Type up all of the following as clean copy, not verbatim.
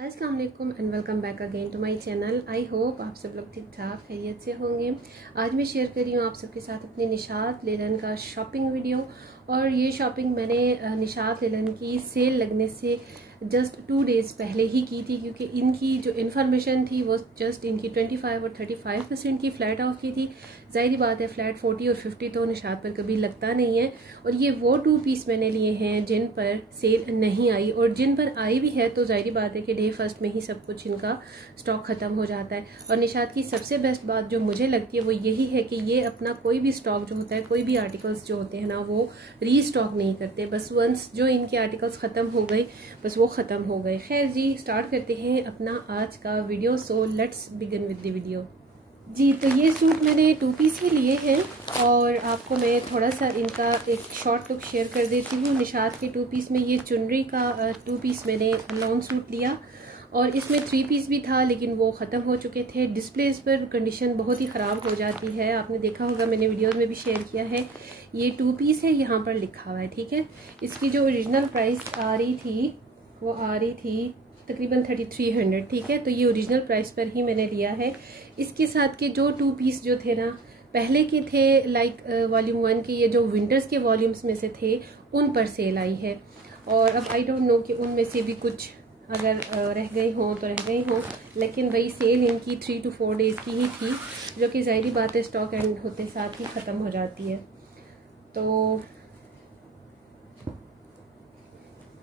अस्सलाम वालेकुम and welcome back again to my channel. I hope आप सब लोग ठीक ठाक खैरियत से होंगे। आज मैं शेयर कर रही हूँ आप सबके साथ अपने निशात लेलन का शॉपिंग वीडियो। और ये शॉपिंग मैंने निशात लेलन की सेल लगने से जस्ट 2 डेज़ पहले ही की थी, क्योंकि इनकी जो इन्फॉर्मेशन थी वो जस्ट इनकी 25 और 35% की फ्लैट ऑफ की थी। ज़ाहिर बात है फ्लैट 40 और 50 तो निशात पर कभी लगता नहीं है। और ये वो 2 पीस मैंने लिए हैं जिन पर सेल नहीं आई, और जिन पर आई भी है तो ज़ाहिर बात है कि डे फर्स्ट में ही सब कुछ इनका स्टॉक ख़त्म हो जाता है। और निशात की सबसे बेस्ट बात जो मुझे लगती है वो यही है कि ये अपना कोई भी स्टॉक जो होता है, कोई भी आर्टिकल्स जो होते हैं ना, वो रीस्टॉक नहीं करते। बस वंस जो इनके आर्टिकल्स ख़त्म हो गए बस वो ख़त्म हो गए। खैर जी, स्टार्ट करते हैं अपना आज का video. So let's begin with the video. जी, तो ये सूट मैंने 2 पीस ही लिए हैं और आपको मैं थोड़ा सा इनका एक शॉर्ट लुक शेयर कर देती हूँ। निशात के 2 पीस में ये चुनरी का 2 पीस मैंने लॉन्ग सूट लिया, और इसमें 3 पीस भी था लेकिन वो ख़त्म हो चुके थे। डिस्प्लेस पर कंडीशन बहुत ही ख़राब हो जाती है, आपने देखा होगा, मैंने वीडियोस में भी शेयर किया है। ये 2 पीस है, यहाँ पर लिखा हुआ है, ठीक है। इसकी जो ओरिजिनल प्राइस आ रही थी वो आ रही थी तकरीबन 3300, ठीक है। तो ये ओरिजिनल प्राइस पर ही मैंने लिया है। इसके साथ के जो 2 पीस जो थे ना, पहले के थे लाइक वॉल्यूम 1 के, ये जो विंटर्स के वॉल्यूम्स में से थे उन पर सेल आई है। और अब आई डोंट नो कि उनमें से भी कुछ अगर रह गए हों तो रह गए हों, लेकिन वही सेल इनकी 3 to 4 डेज़ की ही थी, जो कि ज़ाहिर बात है स्टॉक एंड होते साथ ही ख़त्म हो जाती है। तो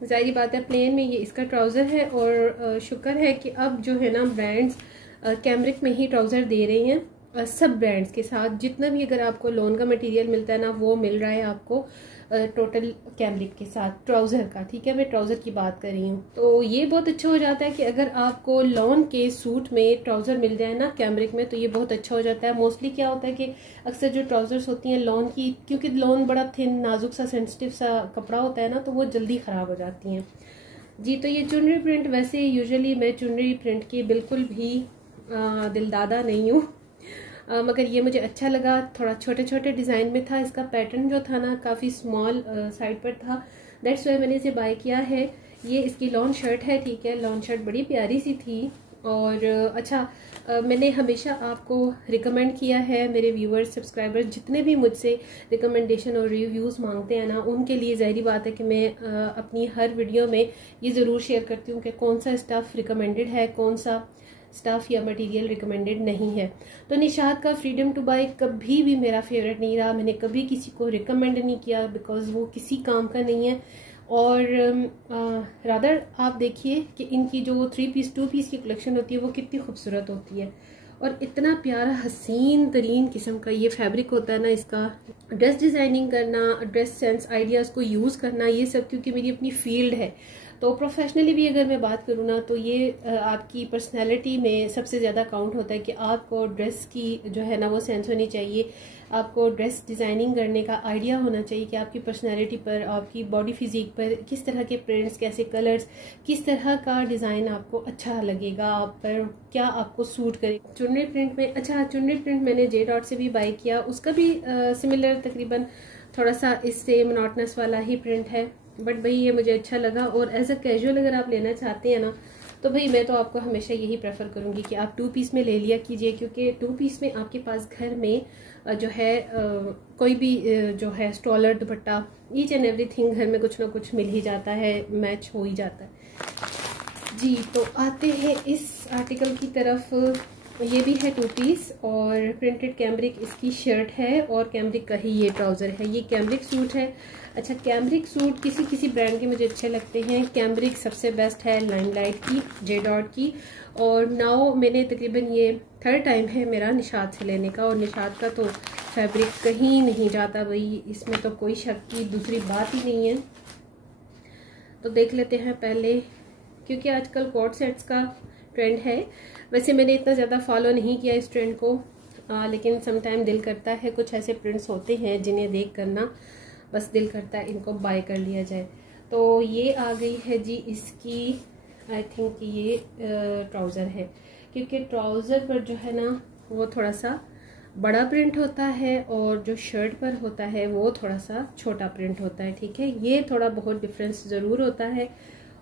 ज़ाहिर बात है प्लेन में ये इसका ट्राउज़र है, और शुक्र है कि अब जो है ना ब्रांड्स कैमरिक में ही ट्राउज़र दे रहे हैं। सब ब्रांड्स के साथ जितना भी अगर आपको लोन का मटेरियल मिलता है ना, वो मिल रहा है आपको टोटल कैमरिक के साथ ट्राउज़र का, ठीक है। मैं ट्राउज़र की बात कर रही हूँ। तो ये बहुत अच्छा हो जाता है कि अगर आपको लॉन के सूट में ट्राउज़र मिल जाए ना कैमरिक में, तो ये बहुत अच्छा हो जाता है। मोस्टली क्या होता है कि अक्सर जो ट्राउज़र्स होती हैं लॉन की, क्योंकि लॉन बड़ा थिन नाजुक सा सेंसिटिव सा कपड़ा होता है ना, तो वो जल्दी ख़राब हो जाती हैं। जी, तो ये चुनरी प्रिंट, वैसे यूजुअली मैं चुनरी प्रिंट की बिल्कुल भी दिलदादा नहीं हूँ, मगर ये मुझे अच्छा लगा। थोड़ा छोटे छोटे डिज़ाइन में था, इसका पैटर्न जो था ना काफ़ी स्मॉल साइड पर था, दैट्स वाई मैंने इसे बाय किया है। ये इसकी लॉन शर्ट है, ठीक है। लॉन शर्ट बड़ी प्यारी सी थी। और अच्छा, मैंने हमेशा आपको रिकमेंड किया है, मेरे व्यूअर्स सब्सक्राइबर्स जितने भी मुझसे रिकमेंडेशन और रिव्यूज़ मांगते हैं ना, उनके लिए ज़ाहिर बात है कि मैं अपनी हर वीडियो में ये ज़रूर शेयर करती हूँ कि कौन सा स्टफ़ रिकमेंडेड है, कौन सा स्टफ़ या मटेरियल रिकमेंडेड नहीं है। तो निशात का फ्रीडम टू बाय कभी भी मेरा फेवरेट नहीं रहा, मैंने कभी किसी को रिकमेंड नहीं किया, बिकॉज वो किसी काम का नहीं है। और रादर आप देखिए कि इनकी जो 3 पीस 2 पीस की कलेक्शन होती है वो कितनी खूबसूरत होती है, और इतना प्यारा हसीन तरीन किस्म का ये फैब्रिक होता है ना इसका। ड्रेस डिज़ाइनिंग करना, ड्रेस सेंस आइडियाज़ को यूज़ करना, ये सब क्योंकि मेरी अपनी फील्ड है, तो प्रोफेशनली भी अगर मैं बात करूँ ना, तो ये आपकी पर्सनैलिटी में सबसे ज़्यादा काउंट होता है कि आपको ड्रेस की जो है ना वो सेंस होनी चाहिए, आपको ड्रेस डिज़ाइनिंग करने का आइडिया होना चाहिए कि आपकी पर्सनैलिटी पर, आपकी बॉडी फिजिक पर किस तरह के प्रिंट्स, कैसे कलर्स, किस तरह का डिज़ाइन आपको अच्छा लगेगा, आप पर क्या आपको सूट करेगा। चुन्नी प्रिंट में, अच्छा चुन्नी प्रिंट मैंने जे डॉट से भी बाय किया, उसका भी सिमिलर तकरीबन थोड़ा सा इससे मोनोटनस वाला ही प्रिंट है, बट भाई ये मुझे अच्छा लगा। और एज अ कैजुअल अगर आप लेना चाहते हैं ना, तो भाई मैं तो आपको हमेशा यही प्रेफर करूंगी कि आप 2 पीस में ले लिया कीजिए, क्योंकि 2 पीस में आपके पास घर में जो है कोई भी जो है स्टॉलर, दुपट्टा, ईच एंड एवरीथिंग घर में कुछ ना कुछ मिल ही जाता है, मैच हो ही जाता है। जी, तो आते हैं इस आर्टिकल की तरफ। ये भी है 2 पीस और प्रिंटेड कैमरिक इसकी शर्ट है, और कैमरिक का ही ये ट्राउज़र है। ये कैमरिक सूट है। अच्छा, कैमरिक सूट किसी किसी ब्रांड के मुझे अच्छे लगते हैं, कैमरिक सबसे बेस्ट है लाइमलाइट की, जे डॉट की। और नाउ मैंने तकरीबन ये 3rd टाइम है मेरा निशात से लेने का, और निशात का तो फैब्रिक कहीं नहीं जाता भाई, इसमें तो कोई शक की दूसरी बात ही नहीं है। तो देख लेते हैं पहले, क्योंकि आजकल कोट सेट्स का ट्रेंड है। वैसे मैंने इतना ज़्यादा फॉलो नहीं किया इस ट्रेंड को, लेकिन समटाइम दिल करता है, कुछ ऐसे प्रिंट्स होते हैं जिन्हें देख कर ना बस दिल करता है इनको बाय कर लिया जाए। तो ये आ गई है जी इसकी, आई थिंक ये ट्राउज़र है, क्योंकि ट्राउज़र पर जो है ना वो थोड़ा सा बड़ा प्रिंट होता है, और जो शर्ट पर होता है वो थोड़ा सा छोटा प्रिंट होता है, ठीक है। ये थोड़ा बहुत डिफरेंस ज़रूर होता है।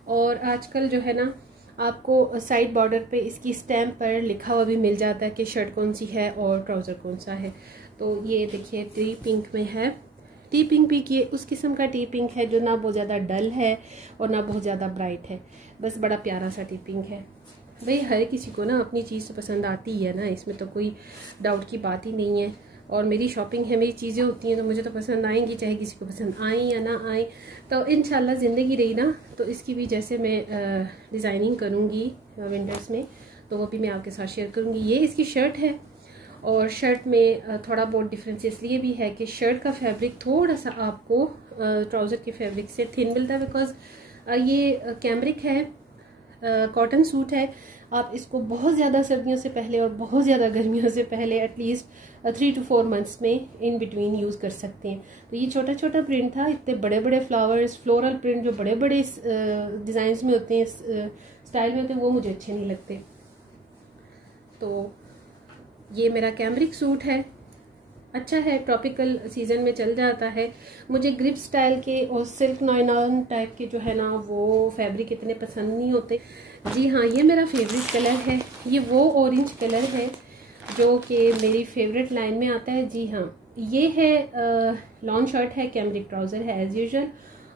और आजकल जो है ना आपको साइड बॉर्डर पे इसकी स्टैम्प पर लिखा हुआ भी मिल जाता है कि शर्ट कौन सी है और ट्राउज़र कौन सा है। तो ये देखिए टी पिंक में है। टी पिंक भी ये उस किस्म का टी पिंक है जो ना बहुत ज़्यादा डल है और ना बहुत ज़्यादा ब्राइट है, बस बड़ा प्यारा सा टी पिंक है। भाई हर किसी को ना अपनी चीज़ तो पसंद आती ही है ना, इसमें तो कोई डाउट की बात ही नहीं है। और मेरी शॉपिंग है, मेरी चीज़ें होती हैं तो मुझे तो पसंद आएंगी, चाहे किसी को पसंद आए या ना आए। तो इंशाल्लाह ज़िंदगी रही ना तो इसकी भी जैसे मैं डिज़ाइनिंग करूँगी विंटर्स में तो वो भी मैं आपके साथ शेयर करूँगी। ये इसकी शर्ट है और शर्ट में थोड़ा बहुत डिफरेंस इसलिए भी है कि शर्ट का फैब्रिक थोड़ा सा आपको ट्राउज़र के फैब्रिक से थिन मिलता है, बिकॉज ये कैमरिक है, कॉटन सूट है। आप इसको बहुत ज़्यादा सर्दियों से पहले और बहुत ज़्यादा गर्मियों से पहले एटलीस्ट 3 to 4 मंथ्स में इन बिटवीन यूज़ कर सकते हैं। तो ये छोटा छोटा प्रिंट था, इतने बड़े बड़े फ्लावर्स फ्लोरल प्रिंट जो बड़े बड़े डिज़ाइंस में होते हैं, स्टाइल में होते हैं, वो मुझे अच्छे नहीं लगते। तो ये मेरा कैमरिक सूट है, अच्छा है, ट्रॉपिकल सीजन में चल जाता है। मुझे ग्रिप स्टाइल के और सिल्क नायलॉन टाइप के जो है ना वो फैब्रिक इतने पसंद नहीं होते। जी हाँ, ये मेरा फेवरेट कलर है, ये वो ऑरेंज कलर है जो कि मेरी फेवरेट लाइन में आता है। जी हाँ, ये है लॉन्ग शर्ट है, कैमरिक ट्राउज़र है एज यूजुअल,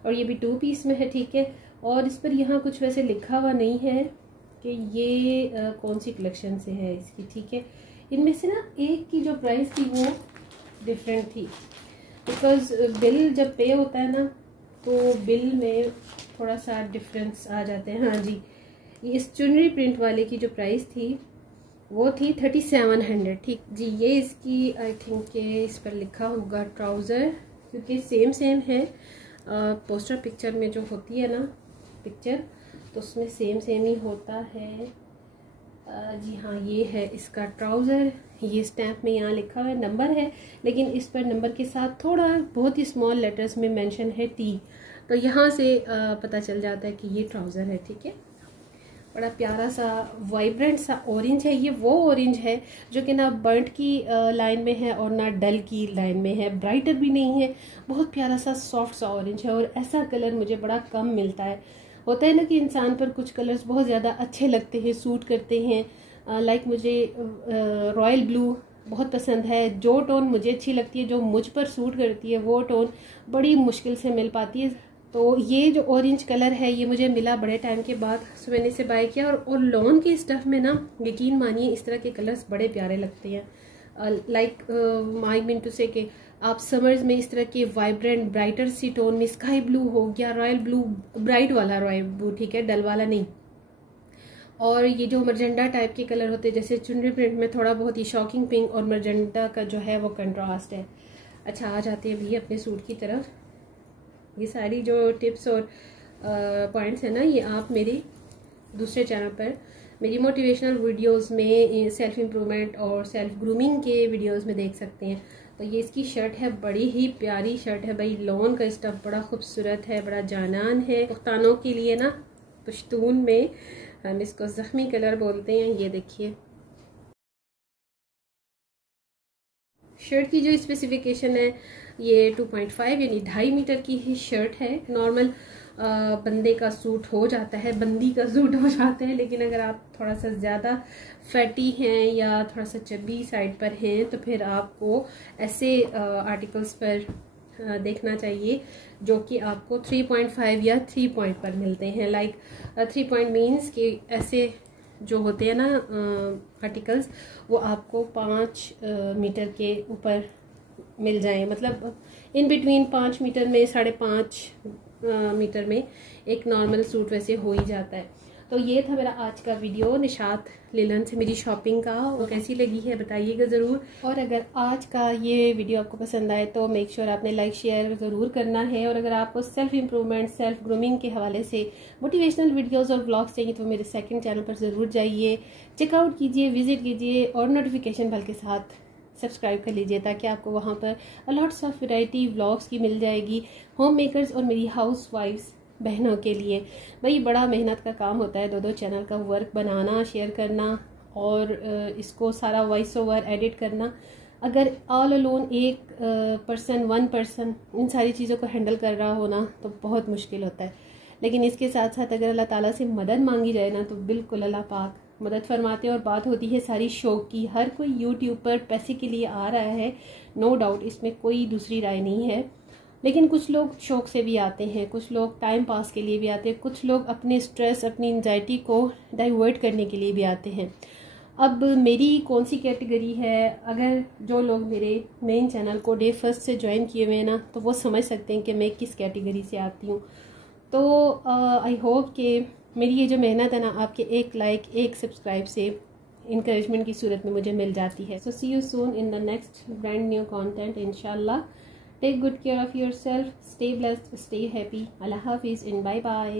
और ये भी 2 पीस में है, ठीक है। और इस पर यहाँ कुछ वैसे लिखा हुआ नहीं है कि ये कौन सी कलेक्शन से है इसकी, ठीक है। इनमें से ना एक की जो प्राइस थी वो डिफरेंट थी, बिकॉज बिल जब पे होता है ना तो बिल में थोड़ा सा डिफरेंस आ जाते हैं। हाँ जी, ये इस चुनरी प्रिंट वाले की जो प्राइस थी वो थी 3700, ठीक जी। ये इसकी आई थिंक के इस पर लिखा होगा ट्राउज़र, क्योंकि सेम है। पोस्टर पिक्चर में जो होती है ना पिक्चर, तो उसमें सेम ही होता है। जी हाँ, ये है इसका ट्राउज़र। ये स्टैम्प में यहाँ लिखा हुआ है, नंबर है, लेकिन इस पर नंबर के साथ थोड़ा बहुत ही स्मॉल लेटर्स में मेंशन है टी। तो यहाँ से पता चल जाता है कि ये ट्राउज़र है, ठीक है। बड़ा प्यारा सा वाइब्रेंट सा ऑरेंज है। ये वो ऑरेंज है जो कि ना बर्nt की लाइन में है और ना डल की लाइन में है, ब्राइटर भी नहीं है, बहुत प्यारा सा सॉफ्ट सा ऑरेंज है। और ऐसा कलर मुझे बड़ा कम मिलता है। होता है ना कि इंसान पर कुछ कलर्स बहुत ज़्यादा अच्छे लगते हैं, सूट करते हैं। लाइक मुझे रॉयल ब्लू बहुत पसंद है। जो टोन मुझे अच्छी लगती है, जो मुझ पर सूट करती है, वो टोन बड़ी मुश्किल से मिल पाती है। तो ये जो ऑरेंज कलर है ये मुझे मिला बड़े टाइम के बाद, सो मैंने इसे बाय किया। और लॉन के स्टफ में ना यकीन मानिए इस तरह के कलर्स बड़े प्यारे लगते हैं। लाइक आई मीन टू से कि आप समर्स में इस तरह के वाइब्रेंट ब्राइटर सी टोन में, स्काई ब्लू हो गया, रॉयल ब्लू, ब्राइट वाला रॉयल ब्लू, ठीक है, डल वाला नहीं। और ये जो मरजेंडा टाइप के कलर होते हैं, जैसे चुनरी प्रिंट में थोड़ा बहुत ही शॉकिंग पिंक और मरजेंडा का जो है वो कंट्रास्ट है। अच्छा, आ जाते हैं भैया अपने सूट की तरफ। ये सारी जो टिप्स और पॉइंट्स हैं ना, ये आप मेरी दूसरे चैनल पर मेरी मोटिवेशनल वीडियोस में, सेल्फ इम्प्रूवमेंट और सेल्फ ग्रूमिंग के वीडियोस में देख सकते हैं। तो ये इसकी शर्ट है, बड़ी ही प्यारी शर्ट है भाई। लॉन का स्टफ बड़ा खूबसूरत है, बड़ा जानान है। पुख्तानों के लिए ना पश्तून में हम इसको ज़ख्मी कलर बोलते हैं। ये देखिए शर्ट की जो स्पेसिफिकेशन है ये 2.5 यानी 2.5 मीटर की ही शर्ट है। नॉर्मल बंदे का सूट हो जाता है, बंदी का सूट हो जाता है, लेकिन अगर आप थोड़ा सा ज़्यादा फैटी हैं या थोड़ा सा चब्बी साइड पर हैं तो फिर आपको ऐसे आर्टिकल्स पर देखना चाहिए जो कि आपको 3.5 या 3 पॉइंट पर मिलते हैं। लाइक 3 पॉइंट मीन्स कि ऐसे जो होते हैं ना आर्टिकल्स, वो आपको 5 मीटर के ऊपर मिल जाए, मतलब इन बिटवीन 5 मीटर में 5.5 मीटर में एक नॉर्मल सूट वैसे हो ही जाता है। तो ये था मेरा आज का वीडियो निशात लिलन से मेरी शॉपिंग का, और कैसी लगी है बताइएगा ज़रूर। और अगर आज का ये वीडियो आपको पसंद आए तो मेक श्योर आपने लाइक शेयर ज़रूर करना है। और अगर आपको सेल्फ इम्प्रूवमेंट, सेल्फ ग्रूमिंग के हवाले से मोटिवेशनल वीडियोस और व्लॉग्स चाहिए तो मेरे सेकंड चैनल पर ज़रूर जाइए, चेकआउट कीजिए, विजिट कीजिए और नोटिफिकेशन बेल के साथ सब्सक्राइब कर लीजिए ताकि आपको वहाँ पर लॉट्स ऑफ वैरायटी व्लॉग्स की मिल जाएगी, होम मेकर्स और मेरी हाउस वाइफ्स बहनों के लिए। भाई बड़ा मेहनत का काम होता है 2-2 चैनल का वर्क बनाना, शेयर करना और इसको सारा वॉइस ओवर एडिट करना। अगर ऑल अलोन एक पर्सन इन सारी चीज़ों को हैंडल कर रहा हो ना तो बहुत मुश्किल होता है। लेकिन इसके साथ साथ अगर अल्लाह ताला से मदद मांगी जाए ना तो बिल्कुल अल्लाह पाक मदद फरमाते हैं। और बात होती है सारी शौक की, हर कोई यूट्यूब पर पैसे के लिए आ रहा है, नो डाउट, इसमें कोई दूसरी राय नहीं है। लेकिन कुछ लोग शौक से भी आते हैं, कुछ लोग टाइम पास के लिए भी आते हैं, कुछ लोग अपने स्ट्रेस, अपनी एंजाइटी को डाइवर्ट करने के लिए भी आते हैं। अब मेरी कौन सी कैटेगरी है, अगर जो लोग मेरे मेन चैनल को डे फर्स्ट से ज्वाइन किए हुए हैं ना, तो वो समझ सकते हैं कि मैं किस कैटेगरी से आती हूँ। तो आई होप कि मेरी ये जो मेहनत है ना, आपके एक लाइक, एक सब्सक्राइब से इंकरेजमेंट की सूरत में मुझे मिल जाती है। So see you soon in the next brand new content इंशाल्लाह। Take good care of your self, stay blessed, stay happy. अल्लाह हाफिज़ एंड बाय बाय।